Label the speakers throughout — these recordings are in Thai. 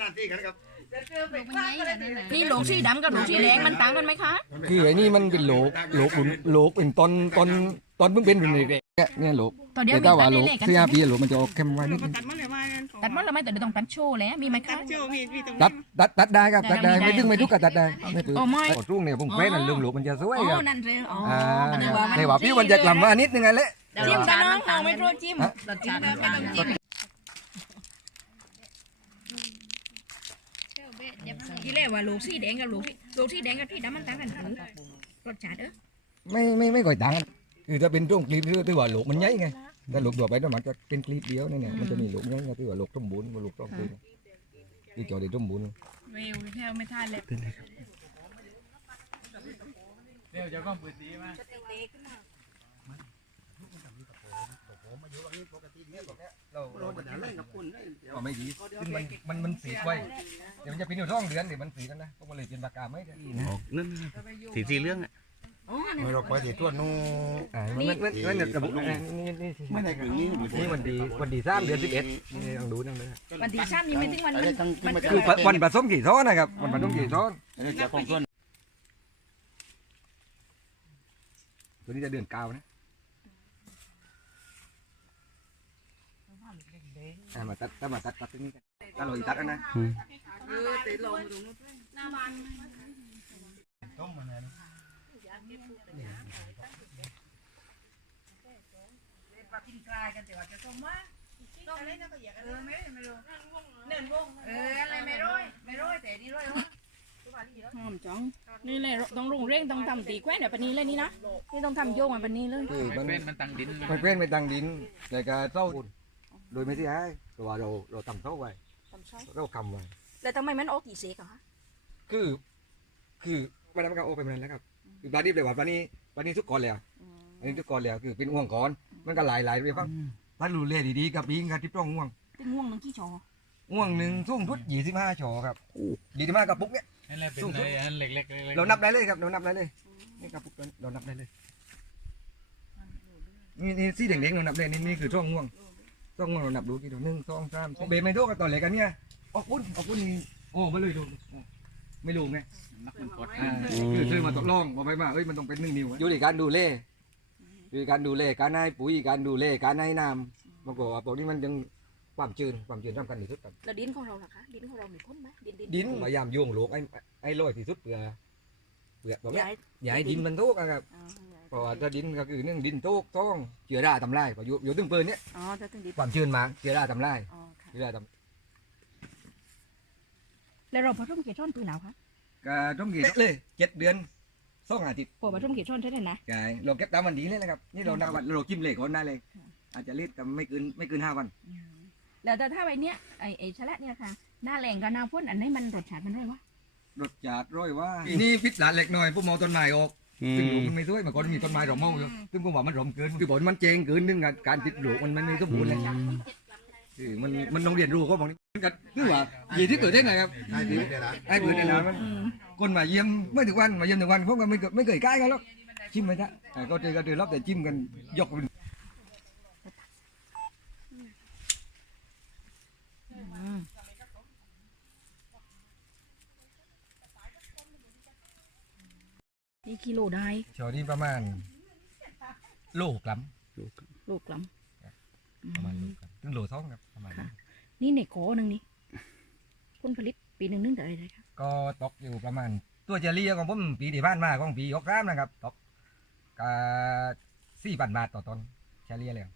Speaker 1: นี่โหลสีดำกับโหลสีแดงมันต่างกันไหมคะ
Speaker 2: คือไอ้นี่มันเป็นโหลเป็นตอนเพิ่งเป็นเด็กๆเนี่ยโหล
Speaker 1: ตัวเดียว
Speaker 2: แต่
Speaker 1: มี
Speaker 2: ถ้า
Speaker 1: ตั
Speaker 2: ว่า
Speaker 1: ด
Speaker 2: โหล
Speaker 1: เล็กๆกัน
Speaker 2: 4-5 ปี
Speaker 1: ใช่ไหม
Speaker 2: โหลมันจะออกเข้มไว้นิดนึง
Speaker 3: ตัดมันเลยว่า
Speaker 1: ตัดหมดแล้วไหมแต่เดี๋ยวต้องตัดโชว์แล้วมีไหมคะ
Speaker 3: ตัดโจมีตรง
Speaker 2: ตัดได้ครับตัดได้ไม่ดึงไม่ทุกก็ตัดได้ไม่ปืน
Speaker 1: โอ้ไม่
Speaker 2: กดรุ่งเนี่ยผมเฟ้นนั่นเรื่องโหลมันจะสวย
Speaker 1: อ๋
Speaker 2: ครั
Speaker 1: อบ นั่นเลยอ๋อ
Speaker 2: แต่ว่าพี่มันจะกลับมานิดนึงไงเละ
Speaker 1: จิ้มกันน้องเอาไม่รู้จิ้ม
Speaker 4: รสชาติไม่ต้องจิ้ม
Speaker 1: กี่เล่ว่าโหลสีแดงกับโหลสีแดงกับที่ดำมันต่างกันคือรสชาติ
Speaker 2: ไม่ก่อยต่างกันคือถ้าเป็นช่วงกรีดที่ว่าโหลมันใหญ่ไงแต่โหลตัวไปมันจะเป็นกรีดเดียวเนี่ยมันจะมีโหลใหญ่ที่ว่าโหลต้มบุญกับโหลต้มบุญที่จอได้ต้มบุญ
Speaker 1: เวลแถวไม่ทานเลย
Speaker 5: เดี๋ยวจะก้องปืนดีมา
Speaker 2: ก็ไม่ดีซึ่งมันสีไว้เดี๋ยวมันจะเป็นอยู่ร่องเดือนเดี๋ยวมันสีกันนะต้องมาเลยเป็นปากกาไม่ได้
Speaker 5: นั่นสีเรื่องอ่ะ
Speaker 6: ไม่เราไปที่ตัวนู้
Speaker 2: มันระบุนี่ไม่ได้คือนี่วันดี3 เดือน 11นี่ลองดูนั่นเลย
Speaker 1: วันที่3นี่ไม่ถึงวันมัน
Speaker 2: คือวันผสมกี่ซ้อนนะครับวันผสมกี่ซ้อน
Speaker 6: จะของส่วน
Speaker 2: ตัวนี้จะเดือน9นะมาตัดตรงนี้กันตัดลอยตัดนะ
Speaker 4: ตีลงตรงนู้น
Speaker 1: กินกลายกันแต่ว่าจะส้มว่าส้มอะไรนะก็อยากไม่รู้เนินวงอะไรไม่ร้อยแต่นี่ร้อย
Speaker 3: หอมจังนี่เลยต้องรุ่งเร่งต้องทำตีแคว้นแบบนี้เลยนี่นะนี่ต้องทำโยงแบบนี้เลย
Speaker 2: คือมัน
Speaker 5: มันตังดิน
Speaker 2: มันเป็นไปตังดินแต่ก็เท่าโดยไม่ที่ให้ตัวเราต่ำเท่าไว้เราคำไว้
Speaker 1: แล้วทำไมมันออกกี่เซกอะคะ
Speaker 2: คือวันนั้นมันก็โอไปเหมือนแล้วครับคือปลาดิบเลยว่าปลานี้ทุกคนแล้วอันนี้ทุกคนแล้วคือเป็นห่วงก้อนมันก็หลายไปฟังถ้าดูเล่ดีๆกับปีงกับที่ต้องห่วง
Speaker 1: เป็นง่วงนึงกี่ชอ
Speaker 2: ห่วงหนึ่งทุ่งพุทธ25 ชอครับ25กับปุ๊กเนี่ย
Speaker 5: นั่นแหละเป็นเลยอันเล็กๆ
Speaker 2: เรานับได้เลยครับเรานับได้เลยนี่กับปุ๊กเรานับได้เลยนี่สีแดงๆเรานับได้นี่คือช่วงห่วงเรานับดูกี่ตัว1 2 3เบไม่โทษกันต่อเลยกันเนี่ยออกปุ้นนี่โอ้ไม่เลยดูไม่รู้ไง
Speaker 5: นักมันกด
Speaker 2: คือซื้อมาทดลองบอกไปว่าเอ้ยมันต้องเป็น1 นิ้วอยู่ในการดูแลการให้ปุ๋ยการดูแลการให้น้ำบางคนว่าพวกนี้มันยังความชื้นสำคัญที่สุดครับ
Speaker 1: แล้วดินของเราล่ะคะดินของเรามีพ่นไหม
Speaker 2: ดินพยายามโยงโลกไอ้ลอยที่สุดเพื่อบอกว่าอย่าให้ดินมันโตกครับเพราะว่าถ้าดินก็คือดินโตกท้องเชื้อราทำลายพออยู่ตึงเปิลเนี้ย
Speaker 1: อ๋อจะถึงดิน
Speaker 2: ความชื้นมาเชื้อราทำลาย
Speaker 1: อ๋อค่ะ
Speaker 2: เชื้อราท
Speaker 1: แล้วเราผสมเกช่อนปีหนาวคะ
Speaker 2: ำก็ต้องกี่เลย7 เดือน2 อาทิตย์
Speaker 1: พอผสมเกช่อนใช่ไหมนะ
Speaker 2: ใช่เราเก็บตามวันดีเลยนะครับนี่เรานับวันเราจิ้มเลยก่อนได้เลย อาจจะเล็ดกันไม่เกิน5 วัน
Speaker 1: แล้วแต่ถ้าไอ้เนี้ยไอ้ชะละเนี่ยค่ะหน้าแหล่งกับหน้าพ่นอันนี้มันรสชาติมันได้วะ
Speaker 2: รสจัดร้อยว่าปีนี้พิษหลานเล็กหน่อยพวกเมาต้นไม้ออกซึ่งหลูกมันไม่สวยมาก่อนมีต้นไม้ดอกเมาอยู่ซึ่งผมว่ามันหลมเกินคือบอกมันเจงเกินนึงการติดหลูกมันไม่สมบูรณ์เลยคือมันต้องเรียนรู้เขาบอกนี่มันก็คือว่ายีที่เกิดได้ไงครับไอ้เบื่อเนี่ยนะมันคนมาเยี่ยมไม่ถึงวันมาเยี่ยม1 วันพวกก็ไม่เคยใกล้กันหรอกชิมไปซะก็เจอรอบแต่จิ้มกันยก
Speaker 1: นี่กิโลได้
Speaker 2: ชอนี้ประมาณโลกรัม
Speaker 1: โลกรัม
Speaker 2: ประมาณโลกรัมถึงโลท้องครับประมาณ
Speaker 1: นี่ในกอหนึ่งนี่ผลผลิตปีหนึ่งแต่อะไรคะ
Speaker 2: ก็ตกอยู่ประมาณตัวเจลีของผมปีที่ผ่านมาของปี63นะครับตกก็4,000 บาทต่อต้นเฉลี่ยแล้ว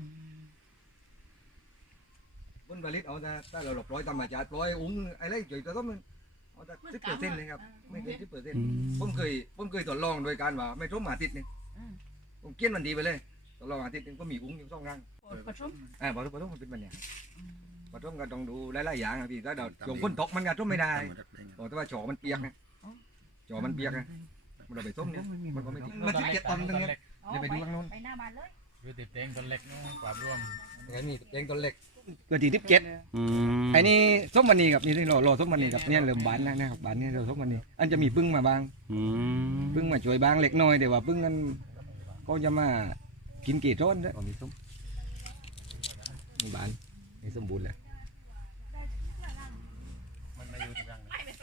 Speaker 2: ผลผลิตเอาถ้าเราหลบร้อยธรรมชาติร้อยอะไรจุดตัวต้นมันเอาแต่10%เลยครับไม่เกิน10%ผมเคยทดลองโดยการว่าไม่ร่มอาทิตย์นี่ผมเกี้ยนมันดีไปเลยทดลองอาทิตย์นึงก็มีอยู่2 ครั้ง
Speaker 1: ผสม
Speaker 2: พอทุกมันเป็นแบบเนี้ยพอทุกก็ต้องดูหลายๆอย่างนะพี่ถ้าเราโยงคนตกมันก็ร่มไม่ได้บอกแต่ว่าจอมันเปียกนะจอมันเปียกนะเราไปต้มเนี่ยมันก็ไม่ทิ้งมันที่เก็บตอนตรงนี้อย่าไปดูข้างโน้น
Speaker 1: ไปหน้าบ้านเลย
Speaker 5: คือติดเต็งตัวเล็กนู้นความร่วม
Speaker 2: ไอ้นี่เองตัวเล็กเกิดที่17ไอ้นี่ส้มมันนี่กับนี่ที่รอส้มมันนี่กับเนี่ยเริ่มบานแล้วนะครับบานนี่เราส้มมันนี่อันจะมีพึ่งมาบางพึ่งมาช่วยบางเล็กน้อยแต่ว่าพึ่งนั้นก็จะมากินกี่ต้นด้วยมีส้มมีบานมีสมบูรณ์เลย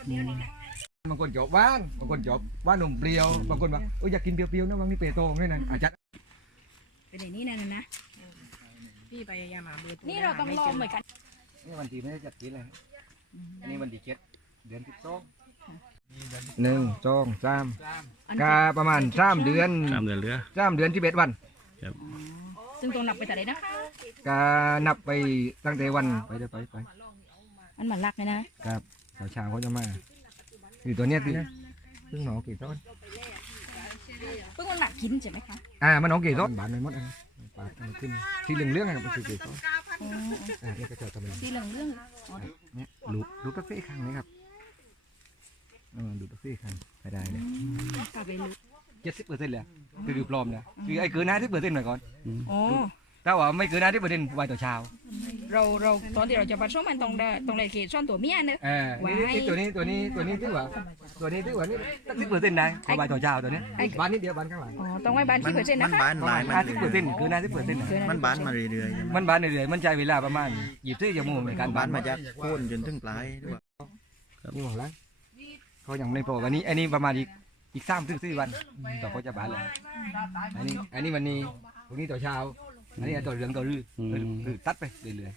Speaker 2: บางคนจบว่านบางคนจบว่านนมเปรี้ยวบางคนบอกอยากกินเปรี้ยวๆนะบางนี่เปรี้ยวโตนี่นั่นอาจจะ
Speaker 3: เป็นอย่างนี้นะนะ
Speaker 4: พี่พยายามหาเบอร์โทร
Speaker 3: นี่เราต้องลองเหมือนกัน
Speaker 2: นี่วันที่ไม่ได้จัดกินเลยอันนี้วันที่7 เดือน12 1 2 3กาประมาณ3 เดือน
Speaker 5: 3 เดือนเรือ
Speaker 2: 3 เดือน11 วัน
Speaker 3: ซึ่งต้องนับไปแต่ไหนนะคะ
Speaker 2: กานับไปตั้งแต่วันไป
Speaker 3: มันเหมือนรักเลยนะครับ
Speaker 2: เช้าเขาจะมาคือตัวเนี้ยซึ่งหนอกี่ต้น
Speaker 3: เพิ่งมันหมักกินใช่ไหมคะ
Speaker 2: มันหนอกี่ต้นบานไม่หมดปาดมันขึ้นที่เหลืองๆมันคือกี่ต้นนี่ก็จะทำอะไร
Speaker 3: สีเหลืองเรื่อง
Speaker 2: เนี่ยดูตักซี่ข้างนี้ครับดูตักซี่ข้างไปได้เลย
Speaker 3: กลับไปลึก
Speaker 2: 70%เลยคือปลอมนะคือไอ้เกิน50%หน่อยก่อน
Speaker 3: โอ้
Speaker 2: ถ้าว่าไม่เกิน50%ไว้ต่อเช้า
Speaker 3: เราตอนที่เราจะผสมมันต้องได้เกล็ดซ่อนตัวเมียเนอะ
Speaker 2: นี่ตัวนี้ถือว่านี่ตั้ง10%ได้ไว้ต่อเช้าตัวนี้บานนิดเดียวบานข้างหลัง
Speaker 3: อ๋อต้องไว้บานที่%นะคะ
Speaker 2: 50%คือ50%
Speaker 6: มันบานมาเรื่อยๆ
Speaker 2: มันบานเรื่อยๆมันใช้เวลาประมาณ24 ชั่วโมงในการ
Speaker 6: บา
Speaker 2: บาน น
Speaker 6: มาจากโคนจนถึงปลายด้วย
Speaker 2: นี่ของร้านเขายังไม่พอวันนี้อันนี้ประมาณอีก3-4 วันต่อเขาจะบานเลยอันนี้วันนี้พรุ่งนี้ต่อเช้าอันนี้ต่อเรืองต่อรื้อคือตัดไปเรื่อย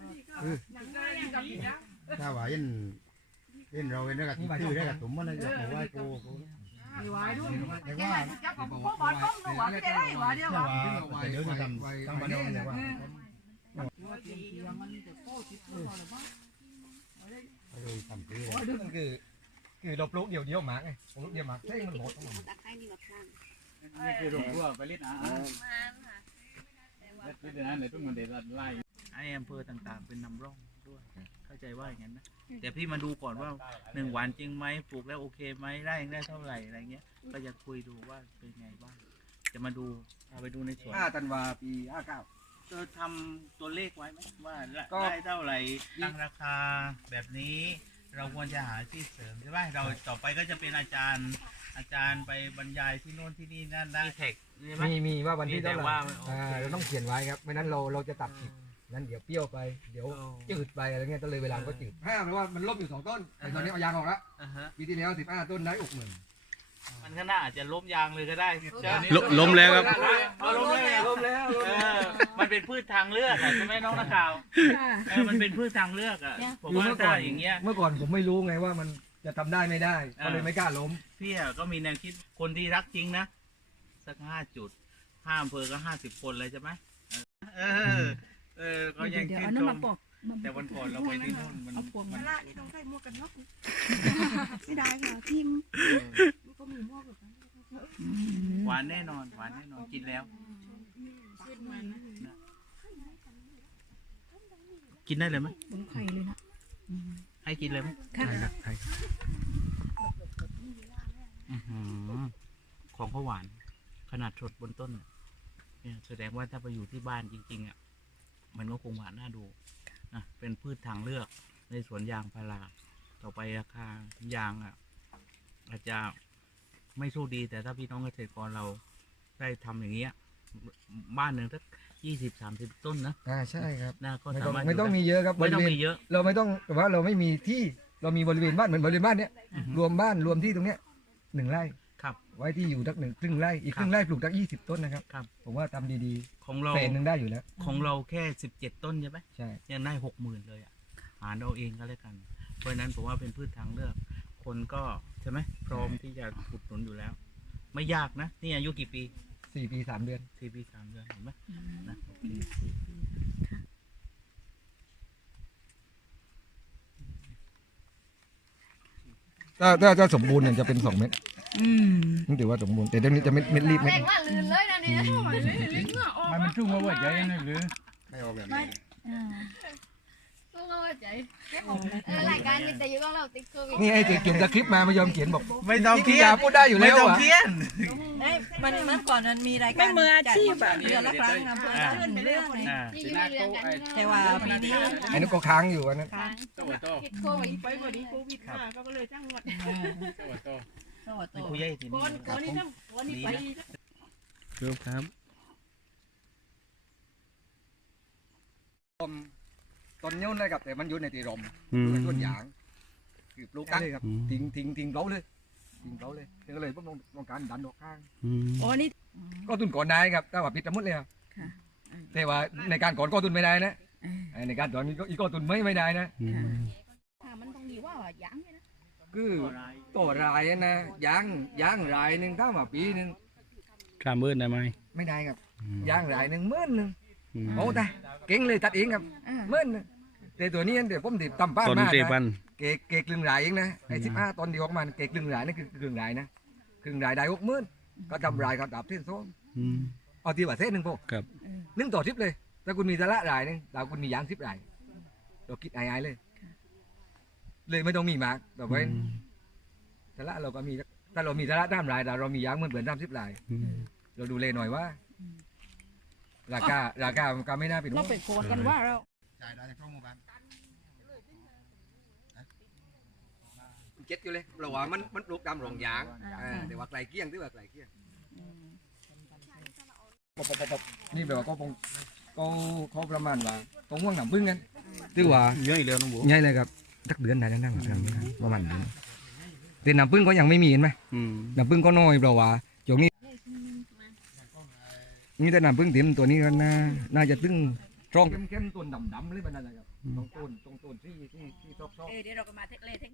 Speaker 6: ถ้าว่าเย็นเราเย็นได้กับตื้อได้กับตุ่มมันเลยจะบอกว่ากูแต่ว่าเดี๋ยวจะทำมาเนี่ยเลยว่าทำตื้อ
Speaker 2: ๆคือเราปลูกเดียวหมากไงปลูกเดียวหมากเท่มันหมด
Speaker 5: นี่คือรวมตัวไปเล่นเล่นนะไหนต้องมันเด็ดไล่
Speaker 7: ไอ้อำเภอต่างๆเป็นนำร่องด้วยเข้าใจว่าอย่างนั้นนะแต่พี่มาดูก่อนว่า1 วันจริงไหมปลูกแล้วโอเคไหมได้ได้เท่าไหร่อะไรเงี้ยก็จะคุยดูว่าเป็นไงบ้างจะมาดูเอาไปดูในสวน
Speaker 2: 5 ธันวาปี 59
Speaker 7: จะทำตัวเลขไว้ไหมว่า
Speaker 2: ก็
Speaker 7: ได้เท่าไหร่ตั้งราคาแบบนี้ เราควรจะหาที่เสริมใช่ไหมเราต่อไปก็จะเป็นอาจารย์ไปบรรยายที่โน่นที่นี่นั่นได้เทคใช่ไหม
Speaker 2: มีว่าวันที่เท่าไหร่
Speaker 7: ว่า
Speaker 2: เราต้องเขียนไว้ครับไม่นั้นเราจะตัดผิดนั้นเดี๋ยวเปรี้ยวไปเดี๋ยวจืดไปอะไรเงี้ยก็เลยเวลาก็จืดเพราะว่ามันล้มอยู่2 ต้นแต่ตอนนี้เอายางออกแล้วปีที่แล้ว15 ต้นได้60,000
Speaker 7: มันก็น่าอาจจะล้มยางเลยก็ได้
Speaker 5: ล้มแล้วครับ
Speaker 7: ล้มแล้วมันเป็นพืชทางเลือกอะใช่ไหมน้องนักข่าวมันเป็นพืชทางเลือกอ่ะผมว่าถ้าอย่างเงี้ย
Speaker 2: เมื่อก่อนผมไม่รู้ไงว่ามันจะทำได้ไม่ได้ก็เลยไม่กล้าล้ม
Speaker 7: พี่ก็มีแนวคิดคนที่รักจริงนะสัก5 จุด5 อำเภอก็50 คนเลยใช่ไหมก็ยัง
Speaker 3: เดี๋ยว
Speaker 7: ชื่
Speaker 3: เอา
Speaker 7: น
Speaker 3: น้ำ
Speaker 7: ช
Speaker 3: มาม ปอก
Speaker 7: แต่วันก่อนเราไปที่นู่นมัน
Speaker 3: เอาพวงมา
Speaker 4: ต้องใส่หมวกกันน็อกไม่ได้ค่ะทีมก็มีหมวกแบบนั้น
Speaker 7: หวานแน่นอนกินแล้ว กินได้เลยไหม
Speaker 3: บนไข่เลยนะ
Speaker 7: ให้กินเลยไหม
Speaker 3: ค่ะ
Speaker 7: ของเขาหวานขนาดสดบนต้นเนี่ยแสดงว่าถ้าไปอยู่ที่บ้านจริงๆอ่ะมันก็คงหวานน่าดูนะเป็นพืชทางเลือกในสวนยางพาราต่อไปราคายางอ่ะอาจจะไม่สู้ดีแต่ถ้าพี่น้องเกษตรกรเราได้ทำอย่างเงี้ยบ้านหนึ่งสัก20-30 ต้นนะ
Speaker 2: ใช่ครับ
Speaker 7: น่าก็
Speaker 2: ไม่
Speaker 7: สามารถ
Speaker 2: ต้องมีเยอะครับ
Speaker 7: ไม่ต้องมีเยอะ
Speaker 2: เราไม่ต้องแต่ว่าเราไม่มีที่เรามีบริเวณบ้านเหมือนบริเวณบ้านเนี้ยรวมบ้านรวมที่ตรงเนี้ย1 ไร่
Speaker 7: ครับ
Speaker 2: ไว้ที่อยู่ทักครึ่งไร่อีกครึ่งไร่ปลูกทัก20 ต้นนะครับ
Speaker 7: ครับ
Speaker 2: ผมว่าทำดี
Speaker 7: ของเรา
Speaker 2: ๆ1 ได้อยู่แล้ว
Speaker 7: ของเราแค่17 ต้นใช่ไหม
Speaker 2: ใช่
Speaker 7: ยังได้60,000เลยอ่ะหารเอาเองก็แล้วกัน เพราะฉะนั้นผมว่าเป็นพืชทางเลือก คนก็ใช่ไหมพร้อมที่จะอุดหนุนอยู่แล้ว ไม่ยากนะนี่อายุกี่ปี
Speaker 2: 4 ปี 3 เดือน
Speaker 7: 4 ปี 3 เดือนเห็นไหมนะโอเค
Speaker 2: ถ้าสมบูรณ์เนี่ยจะเป็น2 เม็ดนี่ถือว่าสมบูรณ์แต่เดี๋ยวนี้จะเม็ดรีบเม็ด
Speaker 1: ลื่นเลยนะเนี่ย
Speaker 5: มันชุ่มมาว่าใจนั่นหรือ
Speaker 6: ไม่ออกแบบ
Speaker 1: ต้องเข้าใจรายการมีแต่อยู่ต้องเราติ๊กเกอร์
Speaker 2: นี่ไอ้จุ่มตะคริปมาไม่ยอมเขียนบอก
Speaker 7: ไม่ต้องเครีย
Speaker 2: ยา
Speaker 7: ด
Speaker 2: พูดได้อยู่
Speaker 7: ไม่
Speaker 2: แล้ว
Speaker 7: ต้อง
Speaker 2: อ่ะ
Speaker 7: เครียด
Speaker 4: มันเมื่อก่อนมันมีรายการ
Speaker 3: ไม่มืออาชีพอะ
Speaker 4: เดือนละครั้งอำเภอขึ้นเรื่องเลย
Speaker 1: ที่อยู่ในเรื่องกัน
Speaker 4: แต่ว่าปีนี้
Speaker 2: ไอ้นั่นก็ค้างอยู่อันนั้น
Speaker 1: คิดโควิด
Speaker 4: ไปพอดีโควิดมาก็เลยจ้างหมดสวัส
Speaker 7: เป็น
Speaker 4: ดี
Speaker 7: ผู้ใหญ่ที่
Speaker 4: ก่อน
Speaker 7: นี่
Speaker 4: ก่อนนี้ต้องก่อนนี้ไป
Speaker 5: ครับ
Speaker 2: ต้นยุ่นได้กับแต่มันอยู่ในตีรม
Speaker 5: อืม
Speaker 2: เป็นต้นยางคือปลูกได้เลยครับทิ้งเล้าเลยก็เลยพวกต้องการดันดอกข้าง
Speaker 3: อ๋อนี่
Speaker 2: ก็ทุนก่อนได้ครับแต่ว่าปิดทั้งหมดเลยครับแต่ว่าในการก่อนก็ทุนไม่ได้นะในการก่อนอีกก็ทุนไม่ได้นะ
Speaker 3: มันต้องดีว่าอย่างนี้นะ
Speaker 2: คือต่อรายนะยางรายหนึ่งถ้ามาปีหนึ่ง
Speaker 5: 30,000ได้ไหม
Speaker 2: ไม่ได้ครับยางรายหนึ่ง10,000โอ้ตายเก่งเลยตัดเองครับ10,000แต่ตัวนี้เดี๋ยวผมติดตำป้า
Speaker 5: ต้น
Speaker 2: มา
Speaker 5: 4,000
Speaker 2: เกกลึงรายเองนะไอ้15 ตอนเดียวออกมาเกกลึงรายนั่นคือครึ่งรายนะครึ่งรายได้60,000ก็ทำรายเขาดับเส้นโซ่ เอาทีว่าเส้นหนึ่งพอ
Speaker 5: ครับ
Speaker 2: 1 ต่อ 10เลยถ้าคุณมีสาระรายนึงแต่คุณมียาง10 รายเราคิดอายๆเลยไม่ต้องมีมากต่อไปสาระเราก็มีถ้าเรามีสาระ3 รายแต่เรามียางเหมือน30 รายเราดูเลยหน่อยว่า ราคามันก็ไม่น่าเป็น
Speaker 3: เราไปโกนกันว่าเรา
Speaker 6: จ่ายได้จากโรงพยาบาล
Speaker 2: เจ็ดอยู่เลยเราว่ามันปลูกตามรองยางแต่ว่าไกลเกี้ยงที่ว่าไกลเกี้ยงนี่แบบว่าก็คงเขาประมาณว่าตรงห่วงหนำพึ่งกันที่ว่า
Speaker 5: เยอะอีกแล้วน้องบัว
Speaker 2: ใหญ่เลยครับสักเดือนได้นั่งประมาณเดือนแต่น้ำพึ่งก็ยังไม่มีเห็นไหมน้ำพึ่งก็น้อยเพราะว่าช่วงนี้นี่แต่น้ำพึ่งเต็มตัวนี้ก็น่าจะตึงตรงเข้มๆตัวดำๆเลยมันอะไรครับตรงต้นที่ซอก
Speaker 3: เดี๋ยวเราก็มาเทคเลเทค